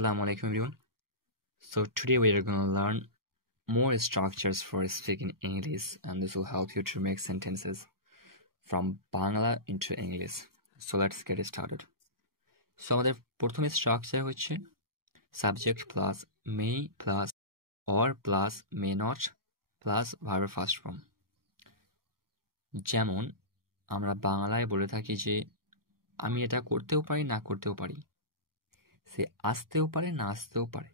Assalamu alaikum everyone. So today we are going to learn more structures for speaking English, and this will help you to make sentences from Bangla into English. So let's get started. So আমাদের প্রথমে structure হচ্ছে subject plus may plus or plus may not plus ভার্বের first form. যেমন আমরা বাংলায় বলে থাকি যে আমি এটা করতেও পারি না করতেও পারি, সে আসতেও পারে না আসতেও পারে,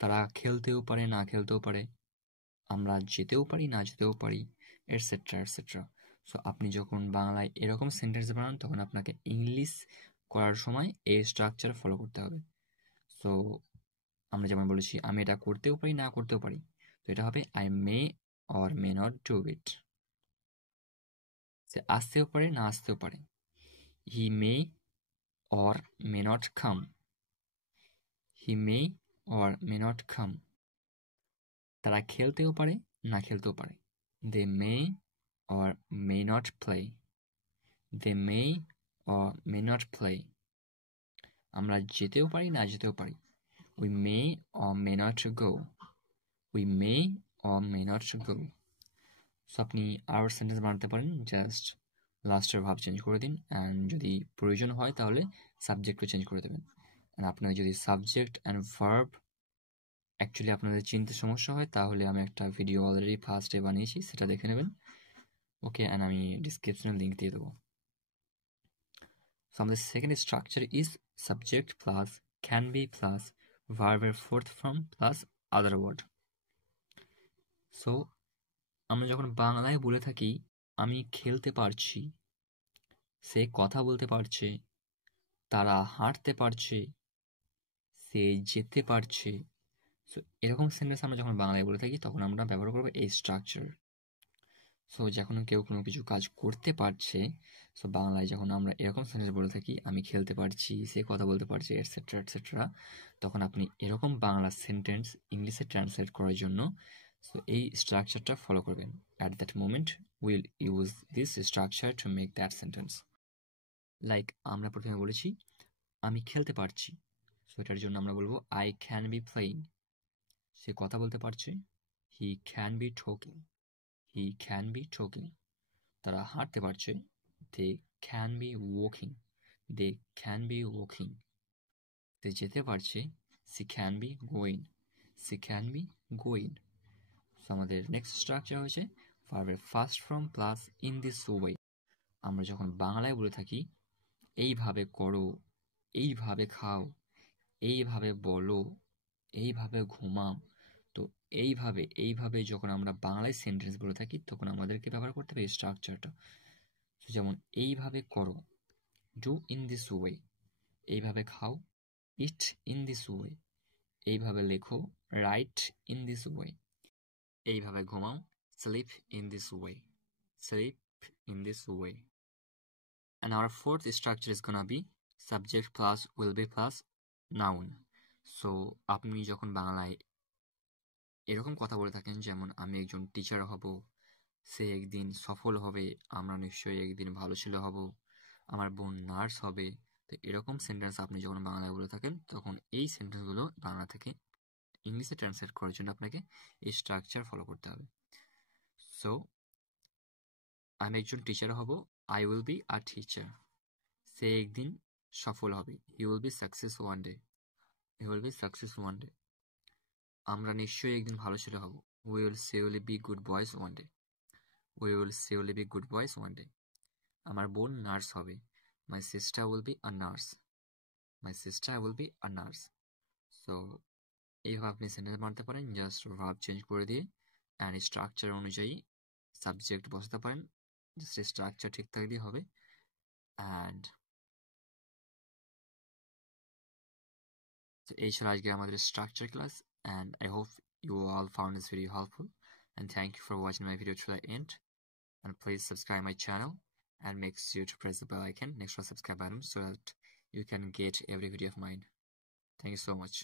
তারা খেলতেও পারে না খেলতেও পারে, আমরা যেতেও পারি না যেতেও পারি, এটসেট্রা এটসেট্রা। সো আপনি যখন বাংলায় এরকম সেন্টেন্স বানান তখন আপনাকে ইংলিশ করার সময় এই স্ট্রাকচার ফলো করতে হবে। সো আমরা যেমন বলেছি আমি এটা করতেও পারি না করতেও পারি, তো এটা হবে I may or may not do it. সে আসতেও পারে না আসতেও পারে, he may or may not come, he may or may not come. তারা খেলতেও পারে না খেলতেও পারে, দে মে or may not play, they may or may not play। আমরা যেতেও পারি না যেতেও পারি, we may or may not go, we may or may not go। So আপনি আরও সেন্টেন্স বানাতে পারেন, জাস্ট লাস্টের ভাব চেঞ্জ করে দিন, অ্যান্ড যদি প্রয়োজন হয় তাহলে সাবজেক্টও চেঞ্জ করে দেবেন। অ্যান্ড আপনার যদি সাবজেক্ট অ্যান্ড ভার্ব অ্যাকচুয়ালি আপনাদের চিনতে সমস্যা হয় তাহলে আমি একটা ভিডিও অলরেডি ফার্স্টে বানিয়েছি, সেটা দেখে নেবেন। ওকে, অ্যান্ড আমি ডিসক্রিপশনে লিঙ্ক দিয়ে দেবো। So the second structure is subject plus can be plus verb fourth form plus other word. So আমরা যখন বাংলায় বলে থাকি আমি খেলতে পারছি, সে কথা বলতে পারছে, তারা হাঁটতে পারছে, সে যেতে পারছে, সো এরকম সেন্টেন্স আমরা যখন বাংলায় বলে থাকি তখন আমরা ব্যবহার করবো এই স্ট্রাকচার। সো যখন কেউ কোনো কিছু কাজ করতে পারছে, সো বাংলায় যখন আমরা এরকম সেন্টেন্স বলে থাকি আমি খেলতে পারছি, সে কথা বলতে পারছে, এটসেট্রা এটসেট্রা, তখন আপনি এরকম বাংলা সেন্টেন্স ইংলিশে ট্রান্সলেট করার জন্য সো এই স্ট্রাকচারটা ফলো করবেন। At that moment will use this structure to make that sentence. Like আমরা প্রথমে বলেছি আমি খেলতে পারছি, সো এটার জন্য আমরা বলবো আই ক্যান বি প্লেইং। সে কথা বলতে পারছে, he can be talking, he can be talking। তারা হাঁটতে পারছে, they can be walking, they can be walking। সে যেতে পারছে, she can be going, she can be going। So আমাদের নেক্সট স্ট্রাকচার হয়েছে ভার্বের first form plus in this way. আমরা যখন বাংলায় বলে থাকি এইভাবে করো, এইভাবে খাও, এইভাবে বলো, এইভাবে ঘুমাও, তো এইভাবে যখন আমরা বাংলায় সেন্টেন্স বলে থাকি তখন আমাদেরকে ব্যবহার করতে হবে এই স্ট্রাকচারটা। যেমন এইভাবে করো, ডু ইন দিস ওয়ে, এইভাবে খাও, ইট ইন দিস ওয়ে, এইভাবে লেখো, রাইট ইন দিস ওয়ে, এইভাবে ঘুমাও, slip in this way, slip in this way. And our fourth structure is gonna be subject plus will be plus noun. So আপনি যখন বাংলায় এরকম কথা বলে থাকেন যেমন আমি একজন টিচার হব, সে একদিন সফল হবে, আমরা নিশ্চয়ই একদিন ভালো ছেলে হব, আমার বোন নার্স হবে, তো এরকম সেন্টেন্স আপনি যখন বাংলায় বলে থাকেন তখন এই সেন্টেন্সগুলো বাংলা থেকে ইংলিশে ট্রান্সলেট করার জন্য আপনাকে এই স্ট্রাকচার ফলো করতে হবে। সো আমি একজন টিচার হব, I will be a teacher. সে একদিন সফল হবে, he will be success one day, he will be success one day. আমরা নিশ্চয়ই একদিন ভালো ছেলে হব, we will surely be good boys one day, we will surely be good boys one day. আমার বোন নার্স হবে, my sister will be a nurse, my sister will be a nurse. So এইভাবে আপনি সেন্টেন্স বানাতে পারেন, just verb change করে দিয়ে and structure অনুযায়ী সাবজেক্ট বসাতে পারেন, জাস্ট স্ট্রাকচার ঠিক থাকলেই হবে। অ্যান্ড এই ছিল আজকে আমাদের structure class, and I hope you all found this video helpful, and thank you for watching my video to the end, and please subscribe my channel and make sure to press the bell icon next to the subscribe button so that you can get every video of mine. Thank you so much.